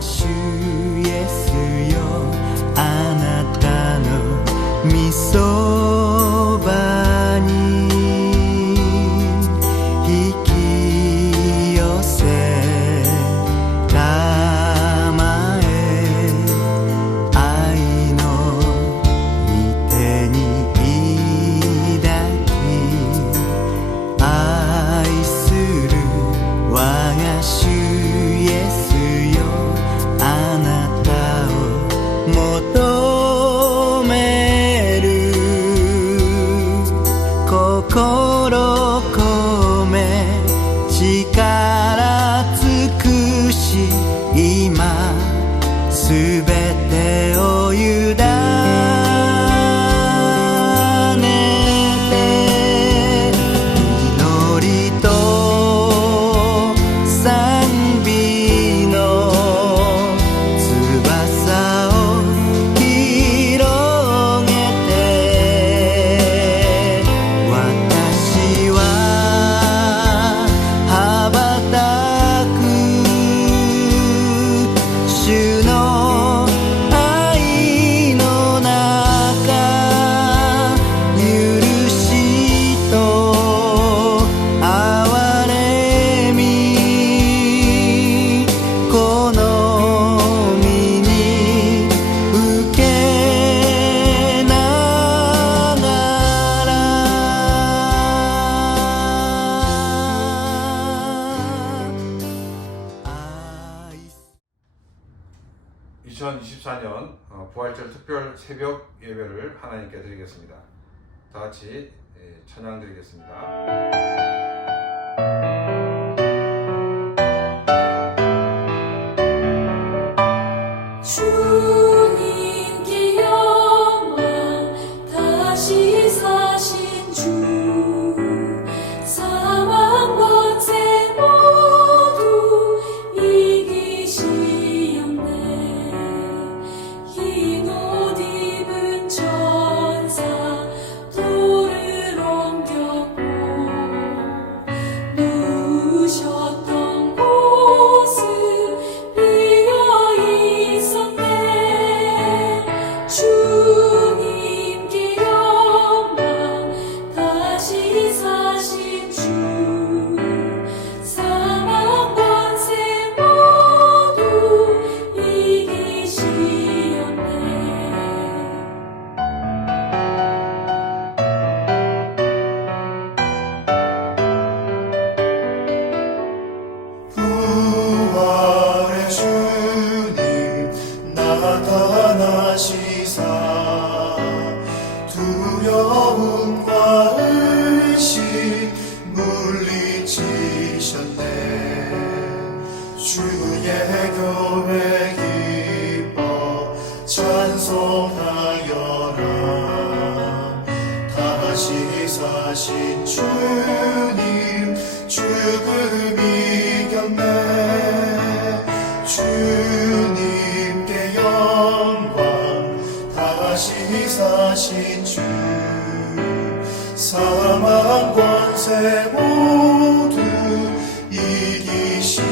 主イエスよあなたの御そばに引き寄せたまえ愛の御手に抱き愛する我が主イエスよあなたを求める心込め力尽くし今すべてを委ねて祈りと賛美の翼を広げて私は羽ばたく主の愛の中許しと憐れみ好みに受けながら(2024년) 부활절 특별 새벽 예배를 하나님께 드리겠습니다. 다 같이 찬양 드리겠습니다. 주님께 영광 다시 사신 주 사망 권세 모두 이기시었네 흰 옷 입은 천사 돌을 옮겼고 누우셨던 곳은 비어 있었네 주님께 영광 다시 사신 주 사망 권세 모두 이기시었네 부활의 주님 나타나시사 두려움과 의식 물리치셨네 주의 교회 기뻐 찬송하여라 다시 사신 주님 죽음 이겼네 주님께 영광 다시 사신 주 사망 권세 모두 이기시렸네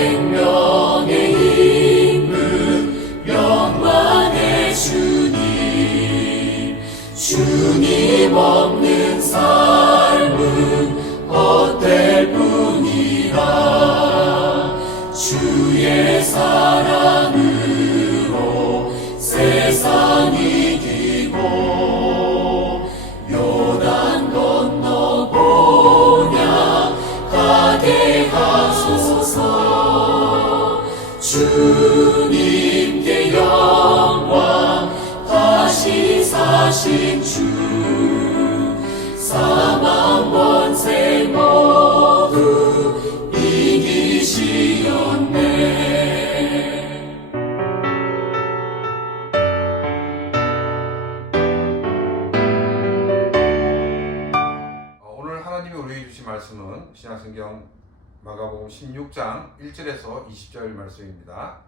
생명의 임금 영광의 주님 없는 삶은 헛될 뿐이라 주의 사랑으로 세상 이기고 요단 건너보냐 가게 하소서 주님께 영광 다시 사신 주 사망 권세 모두 이기시었네 오늘 하나님이 우리에게 주신 말씀은 신약성경 마가복음 16장 1절에서 20절 말씀입니다.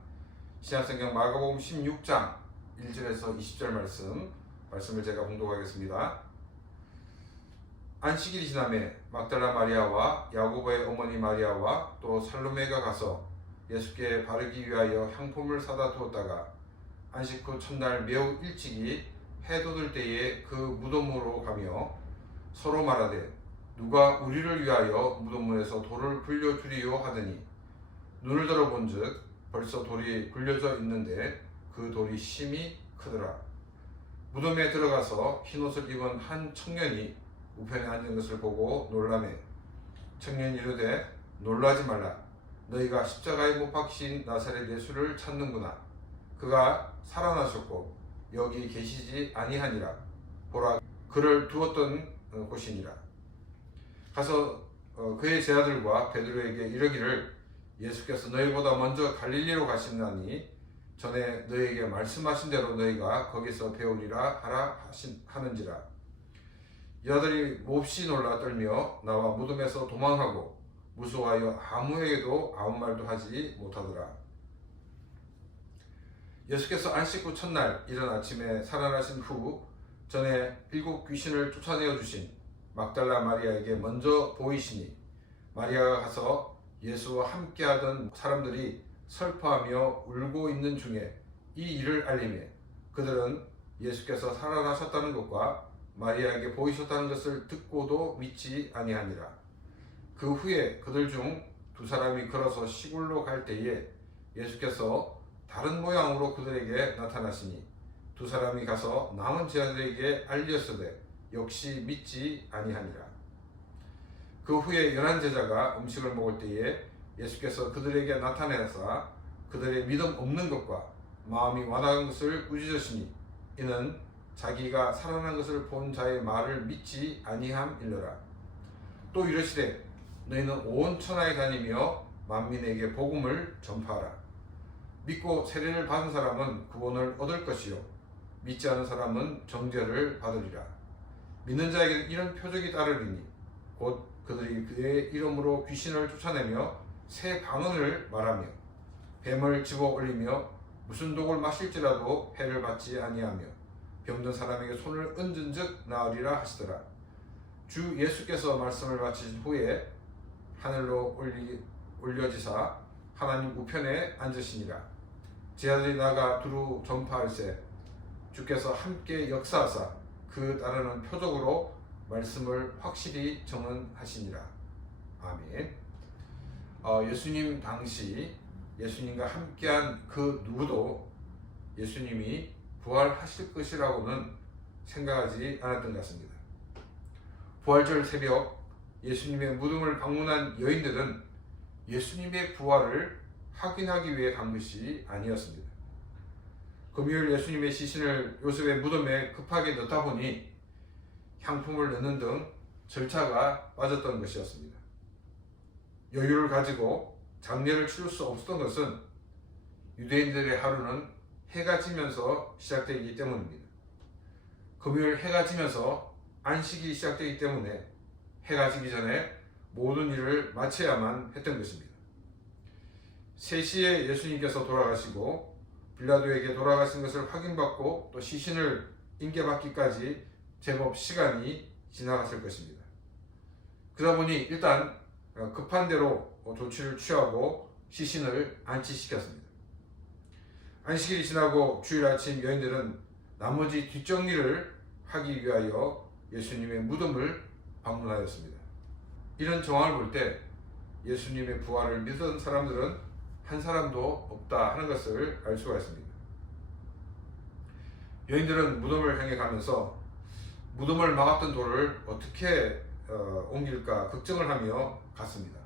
신약성경 마가복음 16장 1절에서 20절 말씀을 제가 봉독하겠습니다. 안식일이 지남에 막달라 마리아와 야고보의 어머니 마리아와 또 살로메가 가서 예수께 바르기 위하여 향품을 사다 두었다가 안식 후 첫날 매우 일찍이 해 돋을 때에 그 무덤으로 가며 서로 말하되 누가 우리를 위하여 무덤문에서 돌을 굴려주리요 하더니 눈을 들어본즉 벌써 돌이 굴려져 있는데 그 돌이 심히 크더라. 무덤에 들어가서 흰옷을 입은 한 청년이 우편에 앉은 것을 보고 놀라매 청년이 이르되 놀라지 말라. 너희가 십자가에 못 박힌 나사렛 예수를 찾는구나. 그가 살아나셨고 여기 계시지 아니하니라. 보라, 그를 두었던 곳이니라. 가서 그의 제자들과 베드로에게 이르기를 예수께서 너희보다 먼저 갈릴리로 가시나니 전에 너희에게 말씀하신 대로 너희가 거기서 배우리라 하는지라. 여자들이 몹시 놀라 떨며 나와 무덤에서 도망하고 무서워하여 아무에게도 아무 말도 하지 못하더라. 예수께서 안식 후 첫날 이른 아침에 살아나신 후 전에 7 귀신을 쫓아내어 주신 막달라 마리아에게 먼저 보이시니 마리아가 가서 예수와 함께하던 사람들이 슬퍼하며 울고 있는 중에 이 일을 알리매 그들은 예수께서 살아나셨다는 것과 마리아에게 보이셨다는 것을 듣고도 믿지 아니하니라. 그 후에 그들 중 2 사람이 걸어서 시골로 갈 때에 예수께서 다른 모양으로 그들에게 나타나시니 2 사람이 가서 남은 제자들에게 알렸으되 역시 믿지 아니하니라. 그 후에 11 제자가 음식을 먹을 때에 예수께서 그들에게 나타내사 그들의 믿음 없는 것과 마음이 완악한 것을 꾸짖으시니 이는 자기가 살아난 것을 본 자의 말을 믿지 아니함일러라. 또 이르시되 너희는 온 천하에 다니며 만민에게 복음을 전파하라. 믿고 세례를 받은 사람은 구원을 얻을 것이요 믿지 않은 사람은 정죄를 받으리라. 믿는 자에게 이런 표적이 따르리니 곧 그들이 그의 이름으로 귀신을 쫓아내며 새 방언을 말하며 뱀을 집어 올리며 무슨 독을 마실지라도 해를 받지 아니하며 병든 사람에게 손을 얹은즉 나으리라 하시더라. 주 예수께서 말씀을 마치신 후에 하늘로 올려지사 하나님 우편에 앉으시니라. 제자들이 나가 두루 전파할세 주께서 함께 역사하사 그 따르는 표적으로 말씀을 확실히 정언하시니라. 아멘. 예수님 당시 예수님과 함께한 그 누구도 예수님이 부활하실 것이라고는 생각하지 않았던 것 같습니다. 부활절 새벽 예수님의 무덤을 방문한 여인들은 예수님의 부활을 확인하기 위해 간 것이 아니었습니다. 금요일 예수님의 시신을 요셉의 무덤에 급하게 넣다 보니 향품을 넣는 등 절차가 빠졌던 것이었습니다. 여유를 가지고 장례를 치를 수 없었던 것은 유대인들의 하루는 해가 지면서 시작되기 때문입니다. 금요일 해가 지면서 안식이 시작되기 때문에 해가 지기 전에 모든 일을 마쳐야만 했던 것입니다. 3시에 예수님께서 돌아가시고 빌라도에게 돌아가신 것을 확인받고 또 시신을 인계받기까지 제법 시간이 지나갔을 것입니다. 그러다 보니 일단 급한 대로 조치를 취하고 시신을 안치시켰습니다. 안식일이 지나고 주일 아침 여인들은 나머지 뒷정리를 하기 위하여 예수님의 무덤을 방문하였습니다. 이런 정황을 볼 때 예수님의 부활을 믿은 사람들은 한 사람도 없다 하는 것을 알 수가 있습니다. 여인들은 무덤을 향해 가면서 무덤을 막았던 돌을 어떻게 옮길까 걱정을 하며 갔습니다.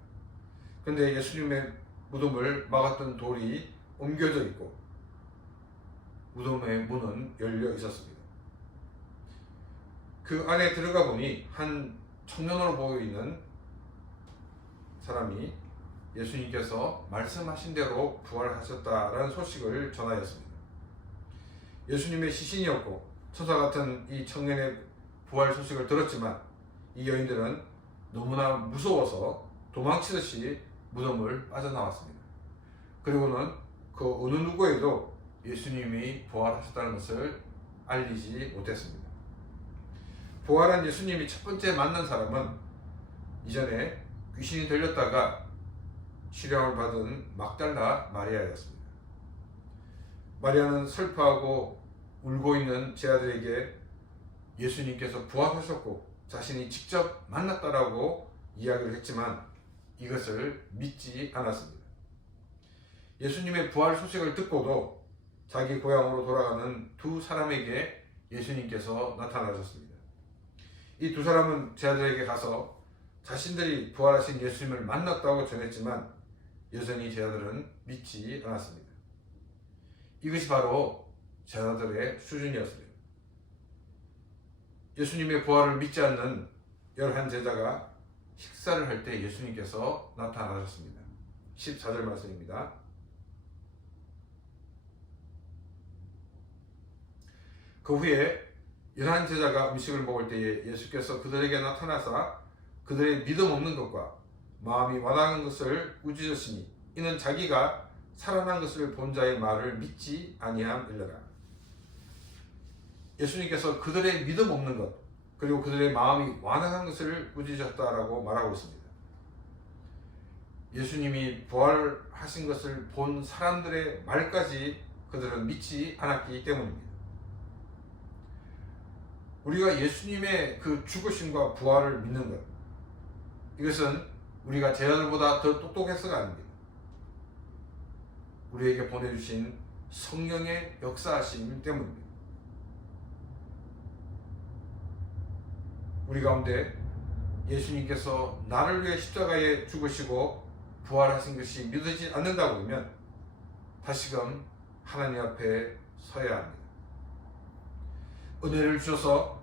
그런데 예수님의 무덤을 막았던 돌이 옮겨져 있고 무덤의 문은 열려 있었습니다. 그 안에 들어가 보니 한 청년으로 보이는 사람이 예수님께서 말씀하신 대로 부활하셨다라는 소식을 전하였습니다. 예수님의 시신이었고 천사 같은 이 청년의 부활 소식을 들었지만 이 여인들은 너무나 무서워서 도망치듯이 무덤을 빠져나왔습니다. 그리고는 그 어느 누구에도 예수님이 부활하셨다는 것을 알리지 못했습니다. 부활한 예수님이 첫 번째 만난 사람은 이전에 귀신이 들렸다가 치료를 받은 막달라 마리아였습니다. 마리아는 슬퍼하고 울고 있는 제 아들에게 예수님께서 부활하셨고 자신이 직접 만났다라고 이야기를 했지만 이것을 믿지 않았습니다. 예수님의 부활 소식을 듣고도 자기 고향으로 돌아가는 두 사람에게 예수님께서 나타나셨습니다. 이 두 사람은 제 아들에게 가서 자신들이 부활하신 예수님을 만났다고 전했지만 여전히 제 아들은 믿지 않았습니다. 이것이 바로 제 아들의 수준이었습니다. 예수님의 부활을 믿지 않는 11제자가 식사를 할 때 예수님께서 나타나셨습니다. 14절 말씀입니다. 그 후에 11제자가 음식을 먹을 때에 예수께서 그들에게 나타나사 그들의 믿음 없는 것과 마음이 완악한 것을 꾸짖으시니 이는 자기가 살아난 것을 본 자의 말을 믿지 아니함일러라. 예수님께서 그들의 믿음 없는 것 그리고 그들의 마음이 완악한 것을 꾸짖으셨다라고 말하고 있습니다. 예수님이 부활하신 것을 본 사람들의 말까지 그들은 믿지 않았기 때문입니다. 우리가 예수님의 그 죽으심과 부활을 믿는 것, 이것은 우리가 제 아들보다 더 똑똑해서가 아닙니다. 우리에게 보내주신 성령의 역사하심 때문입니다. 우리 가운데 예수님께서 나를 위해 십자가에 죽으시고 부활하신 것이 믿어지지 않는다고 하면 다시금 하나님 앞에 서야 합니다. 은혜를 주셔서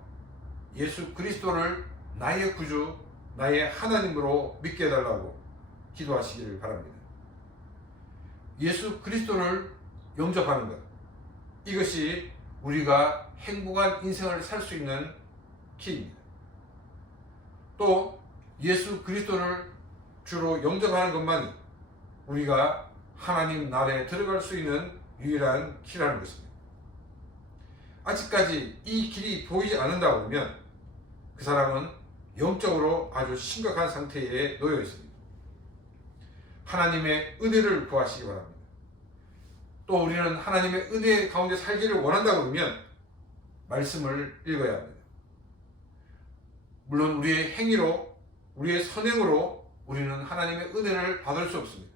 예수 그리스도를 나의 구주, 나의 하나님으로 믿게 해달라고 기도하시기를 바랍니다. 예수 그리스도를 영접하는 것, 이것이 우리가 행복한 인생을 살 수 있는 길입니다. 또 예수 그리스도를 주로 영접하는 것만이 우리가 하나님 나라에 들어갈 수 있는 유일한 길이라는 것입니다. 아직까지 이 길이 보이지 않는다고 하면 그 사람은 영적으로 아주 심각한 상태에 놓여 있습니다. 하나님의 은혜를 구하시기 바랍니다. 또 우리는 하나님의 은혜 가운데 살기를 원한다고 하면 말씀을 읽어야 합니다. 물론 우리의 행위로, 우리의 선행으로 우리는 하나님의 은혜를 받을 수 없습니다.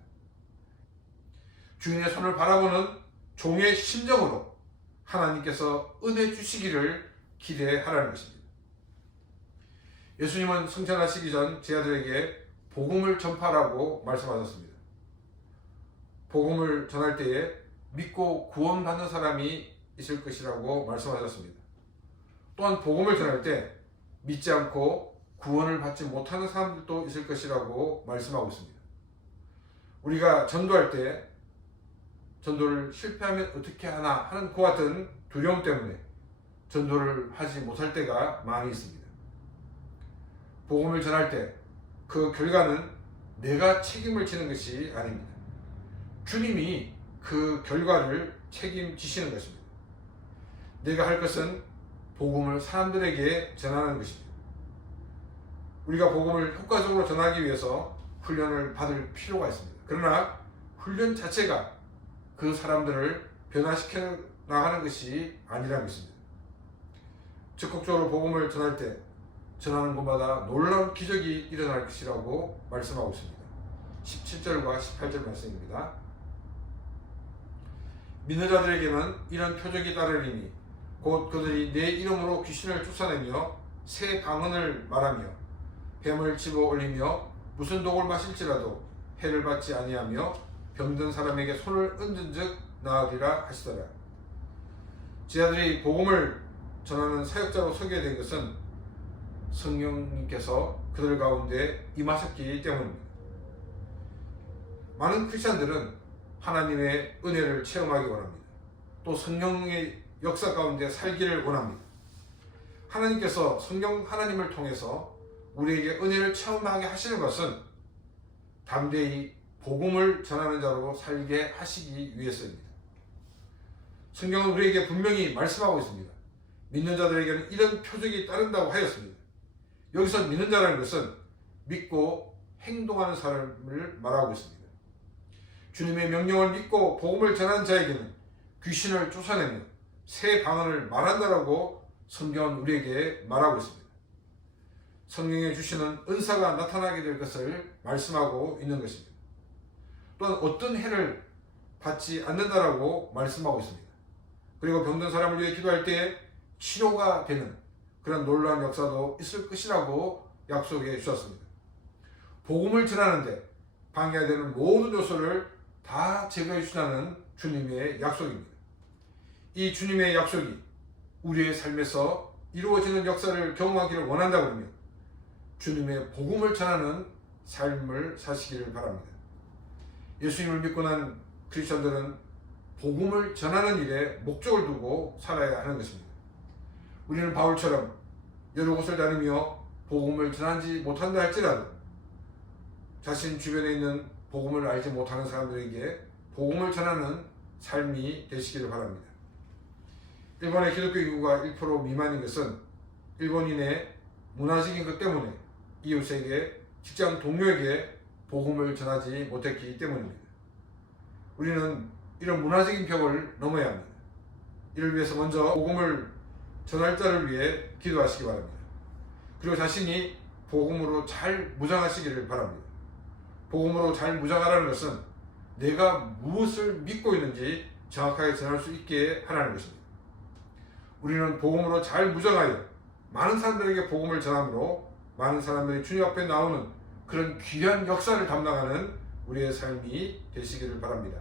주인의 손을 바라보는 종의 심정으로 하나님께서 은혜 주시기를 기대하라는 것입니다. 예수님은 승천하시기 전 제 아들에게 복음을 전파하라고 말씀하셨습니다. 복음을 전할 때에 믿고 구원받는 사람이 있을 것이라고 말씀하셨습니다. 또한 복음을 전할 때 믿지 않고 구원을 받지 못하는 사람들도 있을 것이라고 말씀하고 있습니다. 우리가 전도할 때 전도를 실패하면 어떻게 하나 하는 그 같은 두려움 때문에 전도를 하지 못할 때가 많이 있습니다. 복음을 전할 때 그 결과는 내가 책임을 지는 것이 아닙니다. 주님이 그 결과를 책임지시는 것입니다. 내가 할 것은 복음을 사람들에게 전하는 것입니다. 우리가 복음을 효과적으로 전하기 위해서 훈련을 받을 필요가 있습니다. 그러나 훈련 자체가 그 사람들을 변화시켜 나가는 것이 아니라는 것입니다. 적극적으로 복음을 전할 때 전하는 곳마다 놀라운 기적이 일어날 것이라고 말씀하고 있습니다. 17절과 18절 말씀입니다. 믿는 자들에게는 이런 표적이 따르리니 곧 그들이 내 이름으로 귀신을 쫓아내며 새 방언을 말하며 뱀을 집어 올리며 무슨 독을 마실지라도 해를 받지 아니하며 병든 사람에게 손을 얹은 즉 나으리라 하시더라. 제 아들이 복음을 전하는 사역자로 서게 된 것은 성령님께서 그들 가운데 임하셨기 때문입니다. 많은 크리스찬들은 하나님의 은혜를 체험하기 원합니다. 또 성령의 역사 가운데 살기를 원합니다. 하나님께서 성령 하나님을 통해서 우리에게 은혜를 체험하게 하시는 것은 담대히 복음을 전하는 자로 살게 하시기 위해서입니다. 성경은 우리에게 분명히 말씀하고 있습니다. 믿는 자들에게는 이런 표적이 따른다고 하였습니다. 여기서 믿는 자라는 것은 믿고 행동하는 사람을 말하고 있습니다. 주님의 명령을 믿고 복음을 전하는 자에게는 귀신을 쫓아내며 새 방언을 말한다라고 성경은 우리에게 말하고 있습니다. 성령에 주시는 은사가 나타나게 될 것을 말씀하고 있는 것입니다. 또한 어떤 해를 받지 않는다라고 말씀하고 있습니다. 그리고 병든 사람을 위해 기도할 때 치료가 되는 그런 놀라운 역사도 있을 것이라고 약속해 주셨습니다. 복음을 전하는데 방해되는 모든 요소를 다 제거해 주시는 주님의 약속입니다. 이 주님의 약속이 우리의 삶에서 이루어지는 역사를 경험하기를 원한다 그러면 주님의 복음을 전하는 삶을 사시기를 바랍니다. 예수님을 믿고 난 크리스천들은 복음을 전하는 일에 목적을 두고 살아야 하는 것입니다. 우리는 바울처럼 여러 곳을 다니며 복음을 전하지 못한다 할지라도 자신 주변에 있는 복음을 알지 못하는 사람들에게 복음을 전하는 삶이 되시기를 바랍니다. 일본의 기독교 인구가 1% 미만인 것은 일본인의 문화적인 것 때문에 이웃에게, 직장 동료에게 복음을 전하지 못했기 때문입니다. 우리는 이런 문화적인 벽을 넘어야 합니다. 이를 위해서 먼저 복음을 전할 자를 위해 기도하시기 바랍니다. 그리고 자신이 복음으로 잘 무장하시기를 바랍니다. 복음으로 잘 무장하라는 것은 내가 무엇을 믿고 있는지 정확하게 전할 수 있게 하라는 것입니다. 우리는 복음으로 잘 무장하여 많은 사람들에게 복음을 전함으로 많은 사람들이 주님 앞에 나오는 그런 귀한 역사를 담당하는 우리의 삶이 되시기를 바랍니다.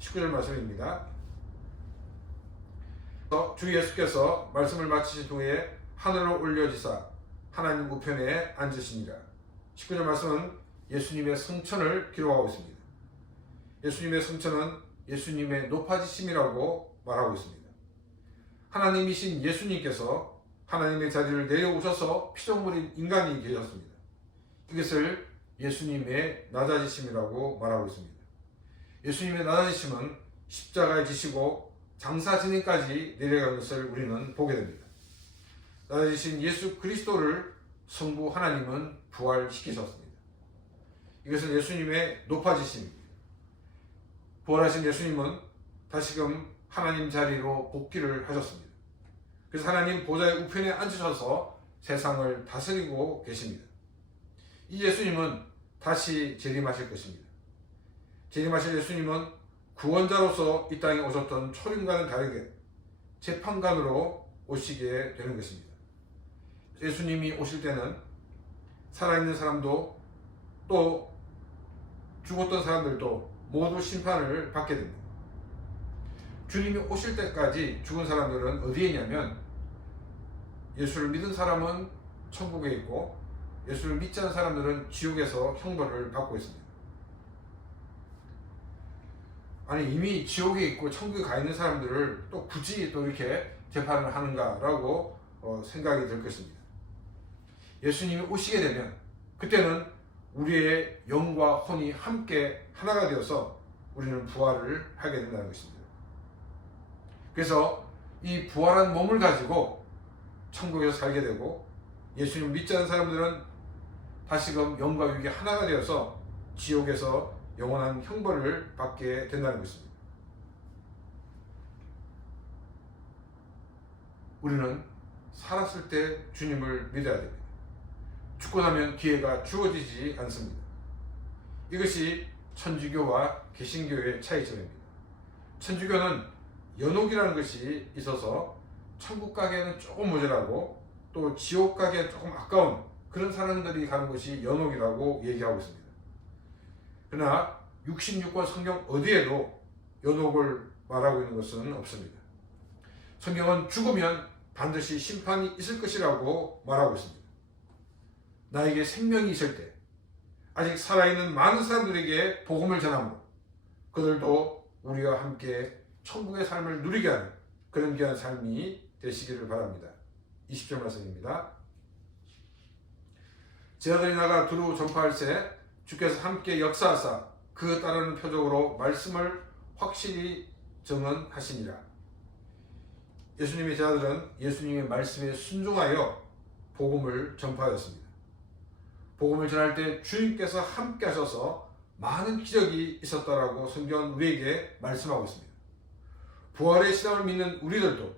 19절 말씀입니다. 주 예수께서 말씀을 마치신 후에 하늘로 올려지사 하나님 우편에 앉으시니라. 19절 말씀은 예수님의 성천을 기록하고 있습니다. 예수님의 성천은 예수님의 높아지심이라고 말하고 있습니다. 하나님이신 예수님께서 하나님의 자리를 내려오셔서 피조물인 인간이 되셨습니다. 이것을 예수님의 낮아지심이라고 말하고 있습니다. 예수님의 낮아지심은 십자가에 지시고 장사 진행까지 내려간 것을 우리는 보게 됩니다. 낮아지신 예수 그리스도를 성부 하나님은 부활시키셨습니다. 이것은 예수님의 높아지심입니다. 부활하신 예수님은 다시금 하나님 자리로 복귀를 하셨습니다. 그래서 하나님 보좌의 우편에 앉으셔서 세상을 다스리고 계십니다. 이 예수님은 다시 재림하실 것입니다. 재림하실 예수님은 구원자로서 이 땅에 오셨던 초림과는 다르게 재판관으로 오시게 되는 것입니다. 예수님이 오실 때는 살아있는 사람도 또 죽었던 사람들도 모두 심판을 받게 됩니다. 주님이 오실 때까지 죽은 사람들은 어디에 있냐면 예수를 믿은 사람은 천국에 있고 예수를 믿지 않은 사람들은 지옥에서 형벌을 받고 있습니다. 아니 이미 지옥에 있고 천국에 가 있는 사람들을 또 굳이 또 이렇게 재판을 하는가라고 생각이 들 것입니다. 예수님이 오시게 되면 그때는 우리의 영과 혼이 함께 하나가 되어서 우리는 부활을 하게 된다는 것입니다. 그래서 이 부활한 몸을 가지고 천국에서 살게 되고 예수님을 믿지 않는 사람들은 다시금 영과 육이 하나가 되어서 지옥에서 영원한 형벌을 받게 된다는 것입니다. 우리는 살았을 때 주님을 믿어야 됩니다. 죽고 나면 기회가 주어지지 않습니다. 이것이 천주교와 개신교의 차이점입니다. 천주교는 연옥이라는 것이 있어서 천국 가기에는 조금 모자라고 또 지옥 가기에 조금 아까운 그런 사람들이 가는 것이 연옥이라고 얘기하고 있습니다. 그러나 66권 성경 어디에도 연옥을 말하고 있는 것은 없습니다. 성경은 죽으면 반드시 심판이 있을 것이라고 말하고 있습니다. 나에게 생명이 있을 때 아직 살아있는 많은 사람들에게 복음을 전함으로 그들도 우리와 함께 천국의 삶을 누리게 하는 그런 귀한 삶이 되시기를 바랍니다. 20절 말씀입니다. 제자들이 나가 두루 전파할새 주께서 함께 역사하사 그 따르는 표적으로 말씀을 확실히 증언하시니라. 예수님의 제자들은 예수님의 말씀에 순종하여 복음을 전파하였습니다. 복음을 전할 때 주님께서 함께 하셔서 많은 기적이 있었다라고 성경은 우리에게 말씀하고 있습니다. 부활의 신앙을 믿는 우리들도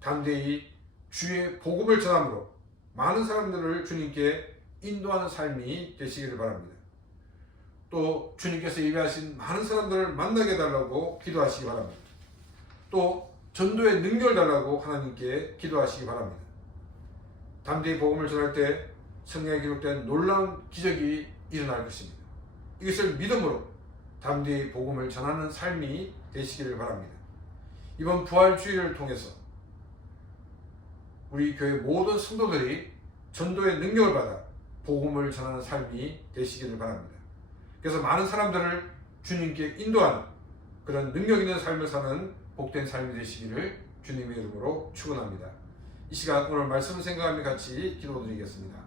담대히 주의 복음을 전함으로 많은 사람들을 주님께 인도하는 삶이 되시기를 바랍니다. 또 주님께서 예배하신 많은 사람들을 만나게 해달라고 기도하시기 바랍니다. 또 전도의 능력을 달라고 하나님께 기도하시기 바랍니다. 담대히 복음을 전할 때 성경에 기록된 놀라운 기적이 일어날 것입니다. 이것을 믿음으로 담대히 복음을 전하는 삶이 되시기를 바랍니다. 이번 부활주의를 통해서 우리 교회 모든 성도들이 전도의 능력을 받아 복음을 전하는 삶이 되시기를 바랍니다. 그래서 많은 사람들을 주님께 인도하는 그런 능력 있는 삶을 사는 복된 삶이 되시기를 주님의 이름으로 축원합니다. 이 시간 오늘 말씀을 생각하며 같이 기도드리겠습니다.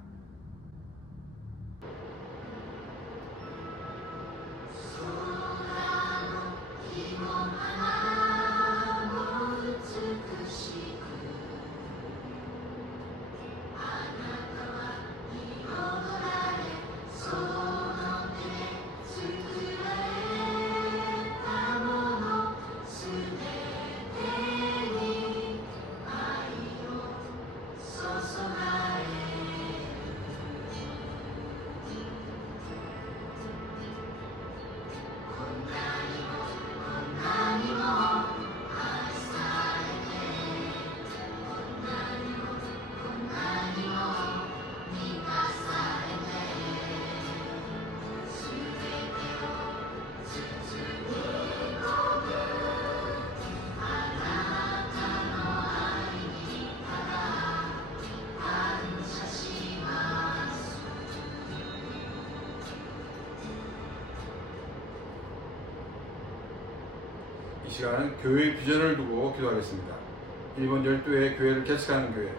이 시간은 교회의 비전을 두고 기도하겠습니다. 일본 열도의 교회를 개척하는 교회,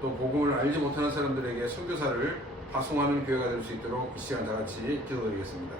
또 복음을 알지 못하는 사람들에게 선교사를 파송하는 교회가 될 수 있도록 이 시간 다 같이 기도드리겠습니다.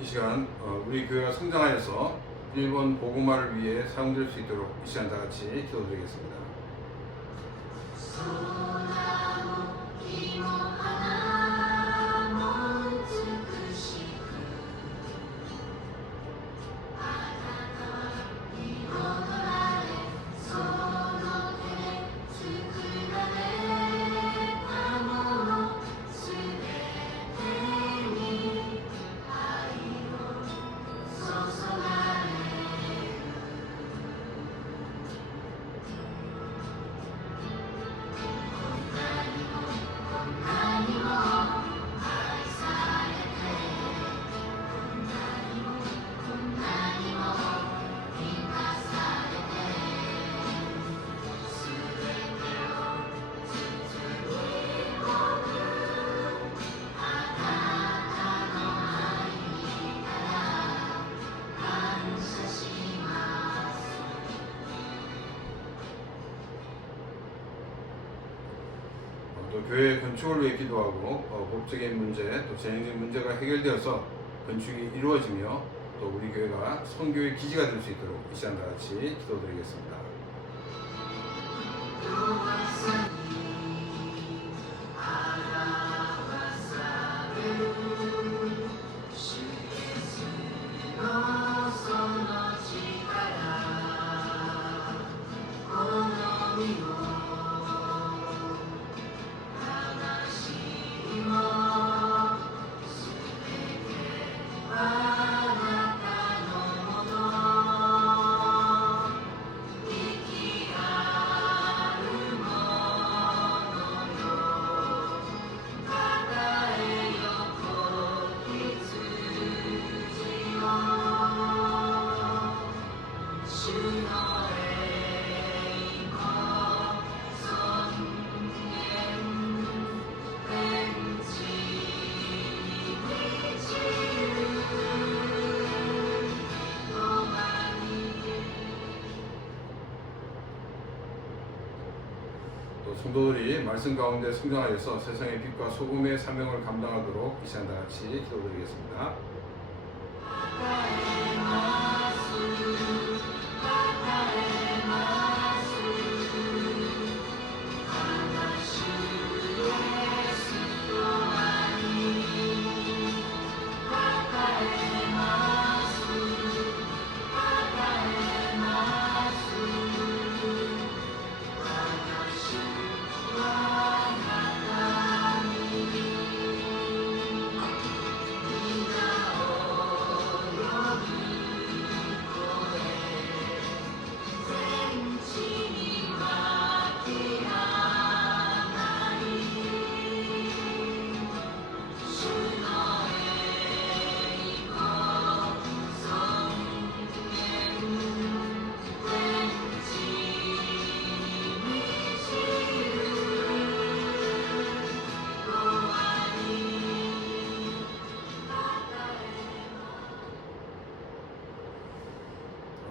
이 시간 우리 교회가 성장하여서 일본 복음화를 위해 사용될 수 있도록 이 시간 다 같이 기도드리겠습니다. 또 교회 건축을 위해 기도하고 법적인 문제 또 재정적인 문제가 해결되어서 건축이 이루어지며 또 우리 교회가 선교의 기지가 될 수 있도록 이 시간 다 같이 기도드리겠습니다. 또 성도들이 말씀 가운데 성장하여서 세상의 빛과 소금의 사명을 감당하도록 이 시간 다 같이 기도드리겠습니다.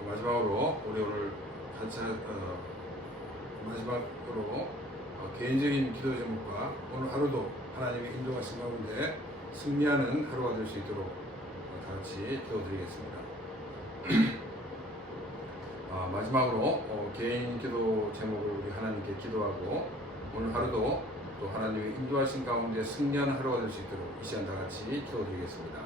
마지막으로 우리 오늘 같이 마지막으로 개인적인 기도 제목과 오늘 하루도 하나님의 인도하신 가운데 승리하는 하루가 될 수 있도록 다 같이 기도드리겠습니다. 마지막으로 개인 기도 제목을 우리 하나님께 기도하고 오늘 하루도 또 하나님의 인도하신 가운데 승리하는 하루가 될 수 있도록 이 시간 다 같이 기도드리겠습니다.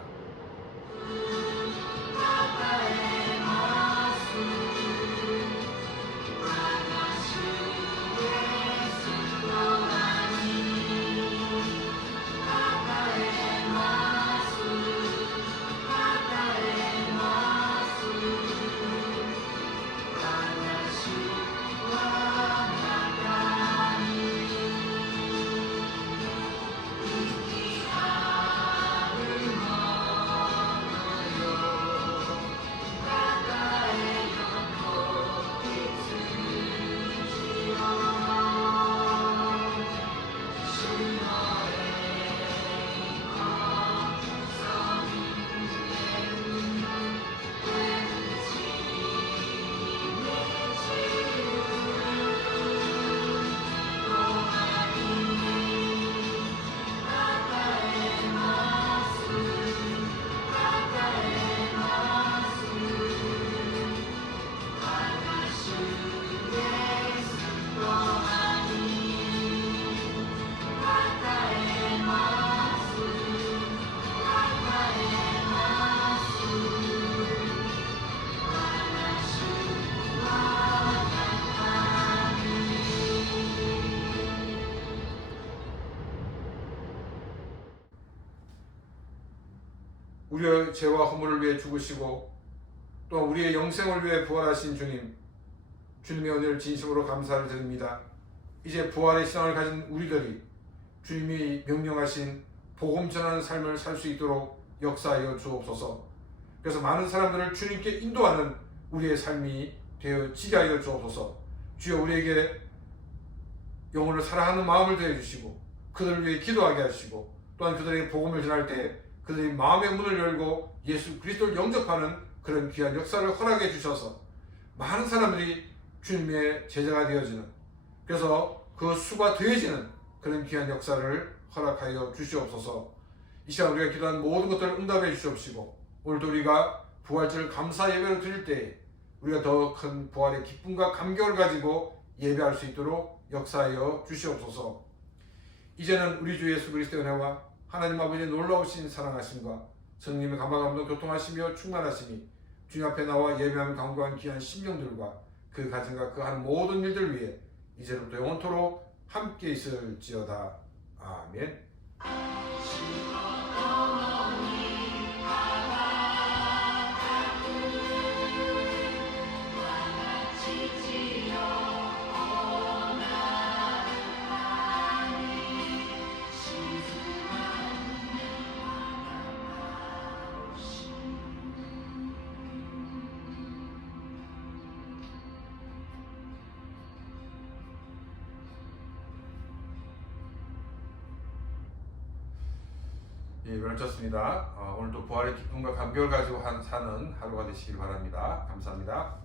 우리의 죄와 허물을 위해 죽으시고 또 우리의 영생을 위해 부활하신 주님, 주님의 은혜를 진심으로 감사를 드립니다. 이제 부활의 신앙을 가진 우리들이 주님이 명령하신 복음 전하는 삶을 살 수 있도록 역사하여 주옵소서. 그래서 많은 사람들을 주님께 인도하는 우리의 삶이 되어지게 하여 주옵소서. 주여 우리에게 영혼을 사랑하는 마음을 더해주시고 그들을 위해 기도하게 하시고 또한 그들에게 복음을 전할 때 그들이 마음의 문을 열고 예수 그리스도를 영접하는 그런 귀한 역사를 허락해 주셔서 많은 사람들이 주님의 제자가 되어지는, 그래서 그 수가 더해지는 그런 귀한 역사를 허락하여 주시옵소서. 이 시간 우리가 기도한 모든 것들을 응답해 주시옵시고 오늘도 우리가 부활절 감사 예배를 드릴 때 우리가 더 큰 부활의 기쁨과 감격을 가지고 예배할 수 있도록 역사하여 주시옵소서. 이제는 우리 주 예수 그리스도의 은혜와 하나님 아버지의 놀라우신 사랑하심과 성령님의 감화감동 교통하시며 충만하심이 주님 앞에 나와 예배하며 간구한 귀한 심령들과 그 가정과 그 한 모든 일들 위해 이제부터 영원토록 함께 있을지어다. 아멘. 예, 마쳤습니다. 오늘도 부활의 기쁨과 감격을 가지고 사는 하루가 되시길 바랍니다. 감사합니다.